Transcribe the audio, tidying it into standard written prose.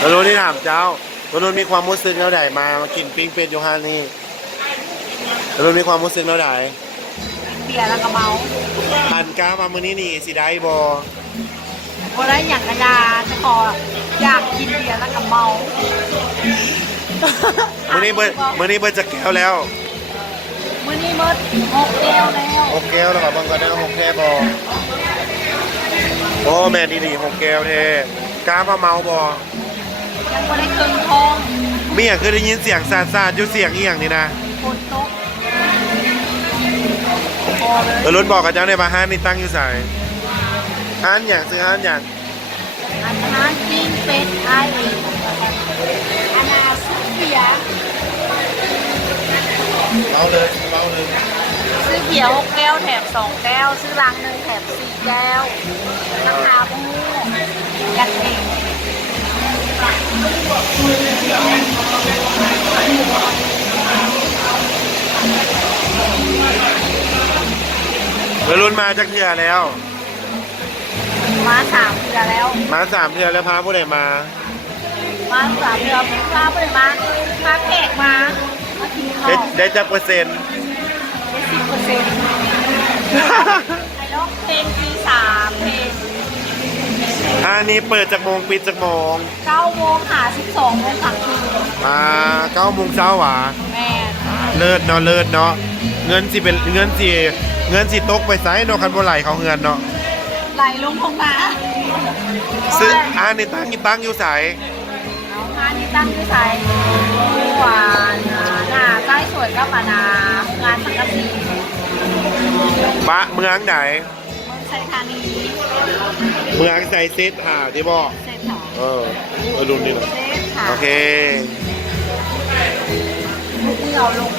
แล้วรู้ที่ถามเจ้าแล้วรู้มีความรู้สึกแล้วไหนมากินปิ้งเป็ดยูฮานี่แล้วรู้มีความรู้สึกแล้วไหน เบียร์แล้วก็เมา อันก้ามามื้อนี้นี่สิได้บ่ พอได้อย่างกระยาจะขออยากกินเบียร์แล้วก็เมา มื้อนี้เบิดจะแก้วแล้ว มื้อนี้เมิด6 แก้วแล้ว หกแก้วแล้วครับบางคนนะหกแก้วบ่โอ้แม่นี่นี่หกแก้วเท่ก้ามาเมาบ่ ยังไม่ได้ครึ่งทอง มีอย่างคือได้ยินเสียงซาดๆอยู่เสียงอีหยังนี่นะ ฝนตกพอเลย รุ่นบอกกับเจ้าในมาห้านนี่ตั้งอยู่ไสห้านอย่างซื้อห้านอย่าง อาหารปิ้งเป็ดไออาณาซื้อเบียร์ เมาเลยเมาเลย ซื้อเบียร์6 แก้วแถม2 แก้ว ซื้อลังหนึ่งแถม4 แก้วราคาผู้กันเอง รุ่นมาจากเถื่อแล้ว มา3 เดือนแล้ว มาสามเถื่อแล้วพาผู้ใดมา มา3 เดือนพาไปเลยมาพาแขกมากินข้าว ได้จักเปอร์เซ็นต์ ได้10%ไอ้ร้องเพลงปี3เพลง อันนี้เปิดจากโมงปิดจากโมง 9 โมงหา 12 โมงกลางคืน 9 โมงเช้าหวา แม่ เลิศเนาะเลิศเนาะเงินสิเป็นเงินสิตกไปไซส์เนาะคันบ่ไหลเขาเงินเนาะ ไหลลงลงมา ซื้ออันนี้ตั้งอยู่ไส เอางานที่ตั้งที่ใส่หวานหน้าใกล้สวยก็มานางานสังกะสี บะเมืองไหน เมืองไทยธานี เมืองไซซิดที่บอก เศรษฐา รุ่นนี้นะ เศรษฐา โอเค ที่เราลง